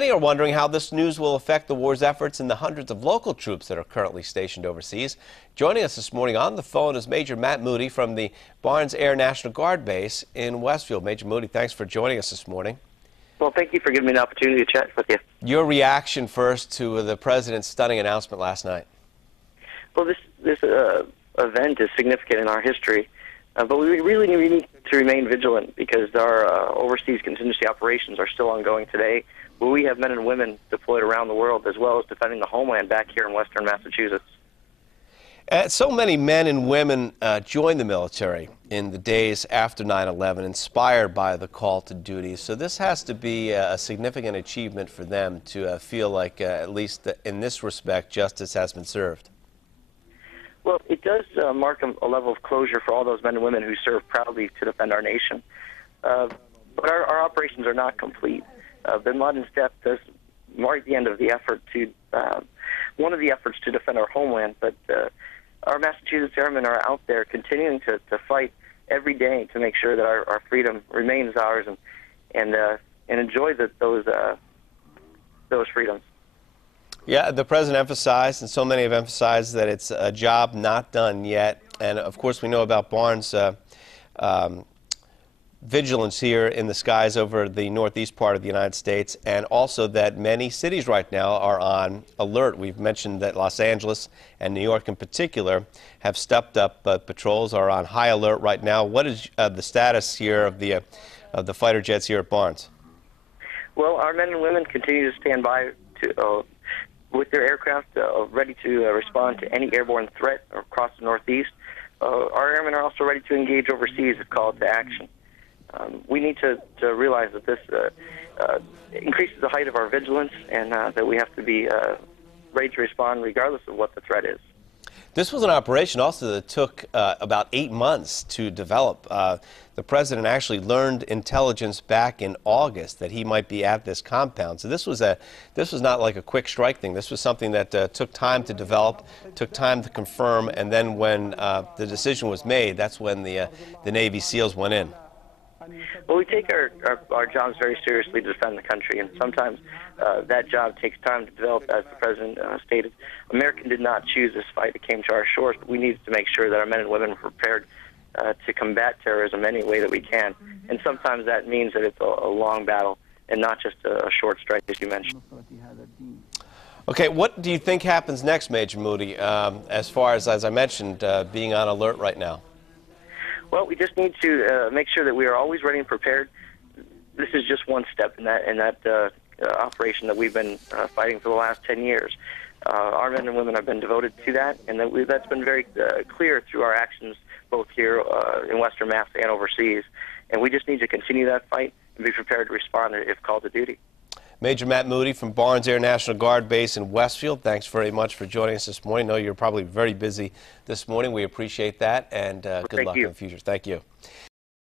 Many are wondering how this news will affect the war's efforts in the hundreds of local troops that are currently stationed overseas. Joining us this morning on the phone is Major Matt Mutti from the Barnes Air National Guard Base in Westfield. Major Mutti, thanks for joining us this morning. Well, thank you for giving me an opportunity to chat with you. Your reaction first to the president's stunning announcement last night. Well, this event is significant in our history, but we really need to remain vigilant because our overseas contingency operations are still ongoing today, where we have men and women deployed around the world, as well as defending the homeland back here in western Massachusetts. So many men and women joined the military in the days after 9/11, inspired by the call to duty. So this has to be a significant achievement for them to feel like, at least in this respect, justice has been served. Well, it does mark a level of closure for all those men and women who serve proudly to defend our nation. But our operations are not complete. Bin Laden's death does mark the end of the effort to, one of the efforts to defend our homeland, but our Massachusetts Airmen are out there continuing to fight every day to make sure that our freedom remains ours and enjoy those freedoms. Yeah, the president emphasized, and so many have emphasized, that it's a job not done yet. And of course, we know about Barnes' vigilance here in the skies over the northeast part of the United States, and also that many cities right now are on alert. We've mentioned that Los Angeles and New York in particular have stepped up, but patrols are on high alert right now. What is the status here of the fighter jets here at Barnes? Well, our men and women continue to stand by with their aircraft ready to respond to any airborne threat across the Northeast. Our airmen are also ready to engage overseas if called to action. We need to realize that this increases the height of our vigilance and that we have to be ready to respond regardless of what the threat is. This was an operation also that took about 8 months to develop. The president actually learned intelligence back in August that he might be at this compound. So this was not like a quick strike thing. This was something that took time to develop, took time to confirm, and then when the decision was made, that's when the Navy SEALs went in. Well, we take our jobs very seriously to defend the country, and sometimes that job takes time to develop, as the president stated. America did not choose this fight. It came to our shores, but we needed to make sure that our men and women were prepared to combat terrorism any way that we can. And sometimes that means that it's a long battle and not just a short strike, as you mentioned. Okay, what do you think happens next, Major Mutti, as far as I mentioned, being on alert right now? Well, we just need to make sure that we are always ready and prepared. This is just one step in that operation that we've been fighting for the last 10 years. Our men and women have been devoted to that, and that's been very clear through our actions both here in Western Mass and overseas. And we just need to continue that fight and be prepared to respond if called to duty. Major Matt Mutti from Barnes Air National Guard Base in Westfield, thanks very much for joining us this morning. I know you're probably very busy this morning. We appreciate that, and good luck in the future. Thank you.